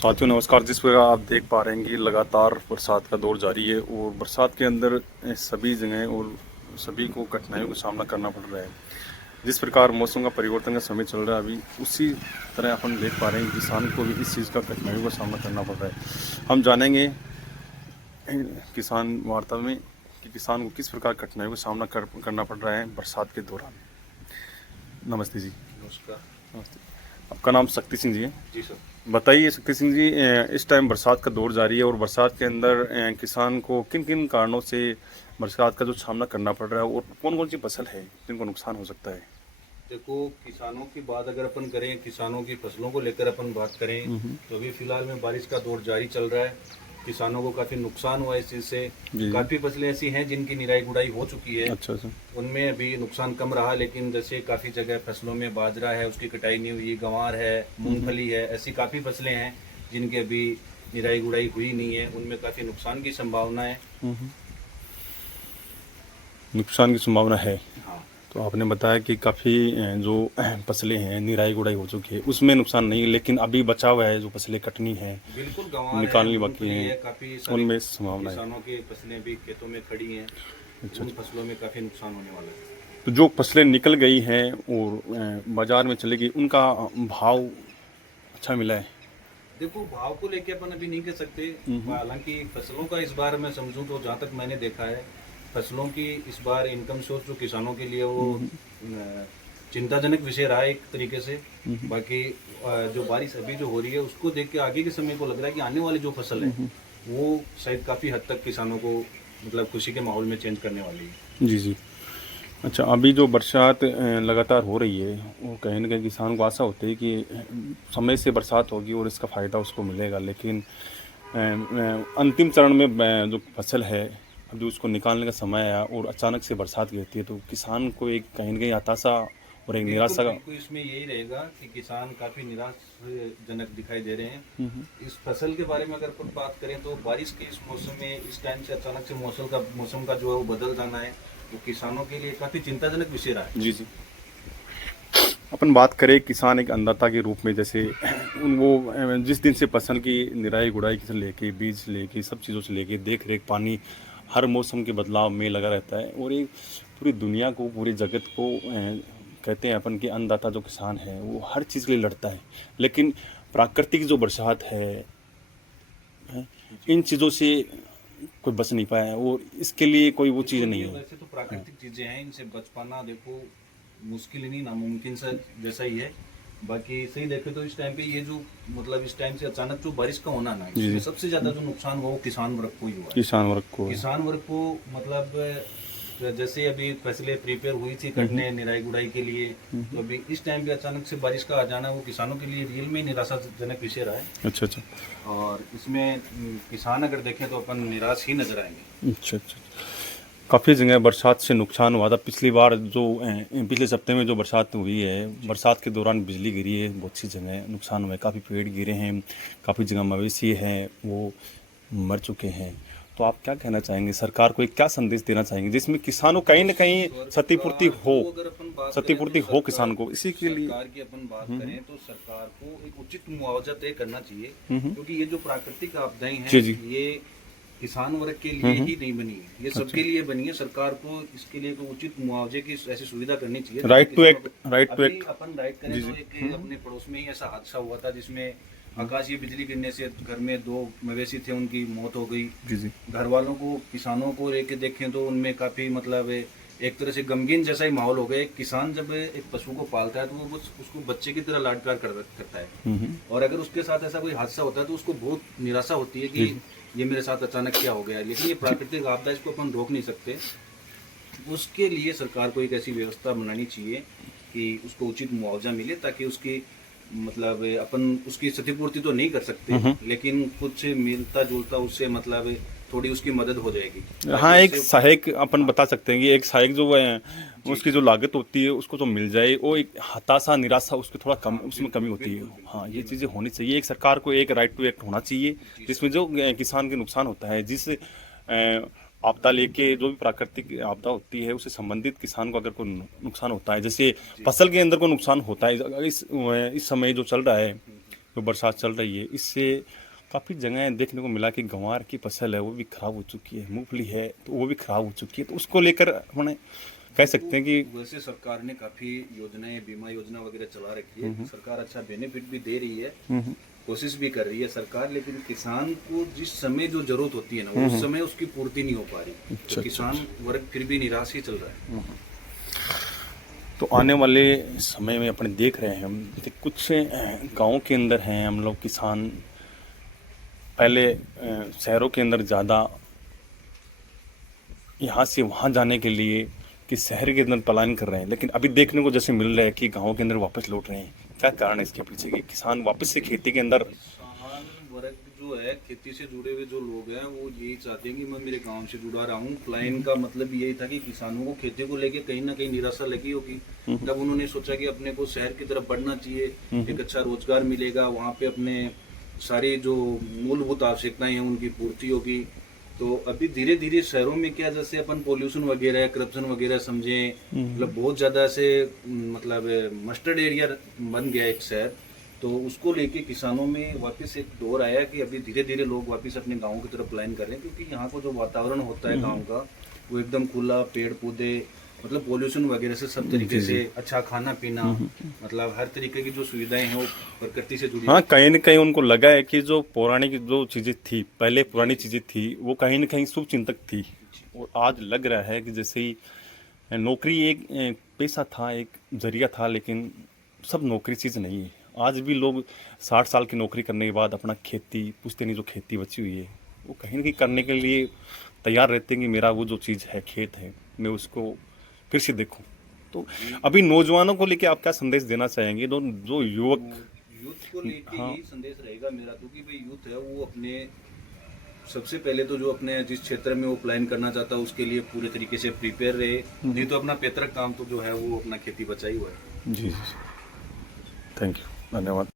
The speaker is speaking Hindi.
साथियों नमस्कार। जिस प्रकार आप देख पा रहे हैं कि लगातार बरसात का दौर जारी है और बरसात के अंदर सभी जगह और सभी को कठिनाइयों का सामना करना पड़ रहा है। जिस प्रकार मौसम का परिवर्तन का समय चल रहा है अभी, उसी तरह अपन देख पा रहे हैं किसान को भी इस चीज़ का कठिनाइयों का सामना करना पड़ रहा है। हम जानेंगे किसान वार्ता में कि किसान को किस प्रकार कठिनाइयों का सामना करना पड़ रहा है बरसात के दौरान। नमस्ते जी। नमस्कार। नमस्ते। आपका नाम शक्ति सिंह जी है? जी सर। बताइए शक्ति सिंह जी, इस टाइम बरसात का दौर जारी है और बरसात के अंदर किसान को किन किन कारणों से बरसात का जो सामना करना पड़ रहा है और कौन कौन सी फसल है जिनको नुकसान हो सकता है? देखो, किसानों की बात अगर अपन करें, किसानों की फसलों को लेकर अपन बात करें तो अभी फिलहाल में बारिश का दौर जारी चल रहा है। किसानों को काफी नुकसान हुआ है इस चीज से। जी। काफी फसलें ऐसी हैं जिनकी निराई गुड़ाई हो चुकी है। अच्छा अच्छा। उनमें अभी नुकसान कम रहा, लेकिन जैसे काफी जगह फसलों में बाजरा है उसकी कटाई नहीं हुई, गंवार है, मूंगफली है, ऐसी काफी फसलें हैं जिनकी अभी निराई गुड़ाई हुई नहीं है। उनमें काफी नुकसान की संभावना है। नुकसान की संभावना है। हाँ। तो आपने बताया कि काफ़ी जो फसलें हैं निराई गुड़ाई हो चुकी है, उसमें नुकसान नहीं है, लेकिन अभी बचा हुआ है जो फसलें कटनी है, बिल्कुल, गंवार है, निकालनी बाकी मूंगफली है, है, काफी सारी उनमें संभावना है। किसानों की फसलें भी खेतों में खड़ी हैं। अच्छा उन अच्छा। फसलों में काफी नुकसान होने वाला है। तो जो फसलें निकल गई हैं और बाजार में चली गई, उनका भाव अच्छा मिला है? देखो, भाव को लेके अपन अभी नहीं कह सकते। हम्म। हालांकि फसलों का इस बार मैं समझूं तो जहाँ तक मैंने देखा है, फसलों की इस बार इनकम सोर्स जो किसानों के लिए वो चिंताजनक विषय रहा है एक तरीके से। बाकी जो बारिश अभी जो हो रही है उसको देख के आगे के समय को लग रहा है कि आने वाली जो फसल है वो शायद काफी हद तक किसानों को मतलब खुशी के माहौल में चेंज करने वाली है। जी जी। अच्छा, अभी जो बरसात लगातार हो रही है, वो कहीं न कहीं किसान को आशा होती है कि समय से बरसात होगी और इसका फ़ायदा उसको मिलेगा, लेकिन अंतिम चरण में जो फसल है, अभी उसको निकालने का समय आया और अचानक से बरसात गिरती है, तो किसान को एक कहीं न कहीं हताशा और एक बिल्कुल निराशा का। बिल्कुल, इसमें यही रहेगा कि किसान काफी निराशजनक दिखाई दे रहे हैं। इस फसल के बारे में अगर अपन बात करें तो बारिश के इस मौसम में इस टाइम से अचानक से मौसम का जो है वो बदल जाना है, वो किसानों के लिए काफी चिंताजनक विषय रहा है। जी जी। अपन बात करें किसान एक अन्नदाता के रूप में, जैसे वो जिस दिन से फसल की निराई गुड़ाई से लेके बीज लेके सब चीज़ों से लेके देख रेख पानी हर मौसम के बदलाव में लगा रहता है, और एक पूरी दुनिया को पूरी जगत को कहते हैं अपन कि अन्नदाता जो किसान है वो हर चीज़ के लिए लड़ता है, लेकिन प्राकृतिक जो बरसात है, इन चीज़ों से कोई बच नहीं पाया है और इसके लिए कोई वो चीज़ देखो, नहीं ये है। वैसे तो प्राकृतिक चीजें हैं, इनसे बच पाना देखो मुश्किल ही नहीं, नामुमकिन सा जैसा ही है। बाकी सही देखे तो इस टाइम पे ये जो मतलब इस टाइम से अचानक जो बारिश का होना ना, जी इसमें जी। सबसे ज्यादा जो नुकसान हुआ वो किसान वर्ग को ही हुआ है। किसान वर्ग को है। किसान वर्ग को मतलब जैसे अभी फसलें प्रिपेयर हुई थी कटने निराई गुड़ाई के लिए, तो अभी इस टाइम पे अचानक से बारिश का आ जाना वो किसानों के लिए रियल में निराशाजनक विषय रहा है। अच्छा अच्छा। और इसमें किसान अगर देखें तो अपन निराश ही नजर आएंगे। अच्छा अच्छा। काफ़ी जगह बरसात से नुकसान हुआ था पिछली बार। जो पिछले सप्ताह में जो बरसात हुई है, बरसात के दौरान बिजली गिरी है, बहुत सी जगह नुकसान हुआ है, काफ़ी पेड़ गिरे हैं, काफ़ी जगह मवेशी हैं वो मर चुके हैं। तो आप क्या कहना चाहेंगे, सरकार को एक क्या संदेश देना चाहेंगे जिसमें किसानों कहीं ना कहीं क्षतिपूर्ति सरकार हो, को अगर अपन बात करें तो क्षतिपूर्ति हो किसान को, इसी के लिए। सरकार की अपन बात करें तो सरकार को एक उचित मुआवजा तय करना चाहिए, क्योंकि ये जो प्राकृतिक आपदाएं हैं जी जी। ये किसान वर्ग के लिए ही नहीं बनी है, ये सबके लिए बनी है। सरकार को इसके लिए कोई उचित मुआवजे की ऐसी सुविधा करनी चाहिए। Right to act, right to अभी एक्ट। अपन राइट करें जी तो जी। एक अपने पड़ोस में ही ऐसा हादसा हुआ था जिसमें आकाशीय बिजली गिरने से घर में 2 मवेशी थे, उनकी मौत हो गई। जी जी। घर वालों को, किसानों को लेके देखें तो उनमें काफी मतलब एक तरह से गमगीन जैसा ही माहौल हो गया। एक किसान जब एक पशु को पालता है तो वो उसको बच्चे की तरह लाड प्यार करता है, और अगर उसके साथ ऐसा कोई हादसा होता है तो उसको बहुत निराशा होती है कि ये मेरे साथ अचानक क्या हो गया। लेकिन ये प्राकृतिक आपदा, इसको अपन रोक नहीं सकते। उसके लिए सरकार को एक ऐसी व्यवस्था बनानी चाहिए कि उसको उचित मुआवजा मिले, ताकि उसकी मतलब अपन उसकी क्षतिपूर्ति तो नहीं कर सकते, लेकिन कुछ मिलता जुलता उससे मतलब थोड़ी उसकी मदद हो जाएगी। हाँ, एक उससे सहायक अपन बता सकते हैं कि एक सहायक जो है उसकी जो लागत होती है उसको तो मिल जाए, वो एक हताशा निराशा उसकी थोड़ा कम, उसमें कमी होती है। हाँ, ये चीज़ें होनी चाहिए। एक सरकार को एक राइट टू एक्ट होना चाहिए जिसमें जो किसान के नुकसान होता है, जिस आपदा लेके जो भी प्राकृतिक आपदा होती है उससे संबंधित किसान को अगर कोई नुकसान होता है, जैसे फसल के अंदर को नुकसान होता है इस समय जो चल रहा है, जो बरसात चल रही है, इससे काफ़ी जगह देखने को मिला कि गंवार की फसल है वो भी खराब हो चुकी है, मूंगफली है तो वो भी खराब हो चुकी है। तो उसको लेकर हमने कह सकते हैं कि वैसे सरकार ने काफी योजनाएं, बीमा योजना वगैरह चला रखी है। सरकार अच्छा बेनिफिट भी दे रही है, कोशिश भी कर रही है सरकार, लेकिन किसान को जिस समय जो जरूरत होती है ना, उस समय उसकी पूर्ति नहीं हो पा रही। तो किसान वर्ग फिर भी निराश ही चल रहा है। तो आने वाले समय में अपने देख रहे हैं हम कि कुछ गाँव के अंदर हैं हम लोग किसान, पहले शहरों के अंदर ज़्यादा यहाँ से वहाँ जाने के लिए कि शहर के अंदर पलायन कर रहे हैं, लेकिन अभी देखने को जैसे मिल रहा है कि गाँव के अंदर वापस लौट रहे हैं। क्या कारण है इसके पीछे कि किसान वापस से खेती के अंदर? किसान वर्ग जो है, खेती से जुड़े हुए जो लोग हैं, वो यही चाहते हैं कि मैं मेरे गांव से जुड़ा रहा हूँ। पलायन का मतलब यही था कि किसानों को खेती को लेके कहीं ना कहीं निराशा लगी होगी, तब उन्होंने सोचा कि अपने को शहर की तरफ बढ़ना चाहिए, एक अच्छा रोजगार मिलेगा, वहाँ पे अपने सारी जो मूलभूत आवश्यकताएं हैं उनकी पूर्ति होगी। तो अभी धीरे धीरे शहरों में क्या, जैसे अपन पोल्यूशन वगैरह, करप्शन वगैरह समझे, मतलब बहुत ज्यादा से मतलब मस्टर्ड एरिया बन गया एक शहर। तो उसको लेके किसानों में वापस एक दौर आया कि अभी धीरे धीरे लोग वापस अपने गाँव की तरफ प्लान कर रहे हैं, क्योंकि यहाँ का जो वातावरण होता है गाँव का, वो एकदम खुला, पेड़ पौधे, मतलब पोल्यूशन वगैरह से सब तरीके से अच्छा खाना पीना, मतलब हर तरीके की जो सुविधाएं हैं वो प्रकृति से जुड़ी। हाँ, कहीं न कहीं उनको लगा है कि जो पौराणिक जो चीज़ें थी, पहले पुरानी चीज़ें थी, वो कहीं न कहीं शुभ चिंतक थी। और आज लग रहा है कि जैसे ही नौकरी एक पेशा था, एक जरिया था, लेकिन सब नौकरी चीज़ नहीं है। आज भी लोग 60 साल की नौकरी करने के बाद अपना खेती, पुश्तैनी जो खेती बची हुई है, वो कहीं न कहीं करने के लिए तैयार रहते हैं कि मेरा वो जो चीज़ है, खेत है, मैं उसको फिर से देखूँ। तो अभी नौजवानों को लेके आप क्या संदेश देना चाहेंगे? जो युवक यूथ को लेके यही संदेश रहेगा मेरा तो, कि भाई यूथ है वो अपने, सबसे पहले तो जो अपने जिस क्षेत्र में वो प्लान करना चाहता है उसके लिए पूरे तरीके से प्रिपेयर रहे। नहीं तो अपना पैतृक काम तो जो है वो अपना खेती बचाई हुआ है। जी, थैंक यू, धन्यवाद।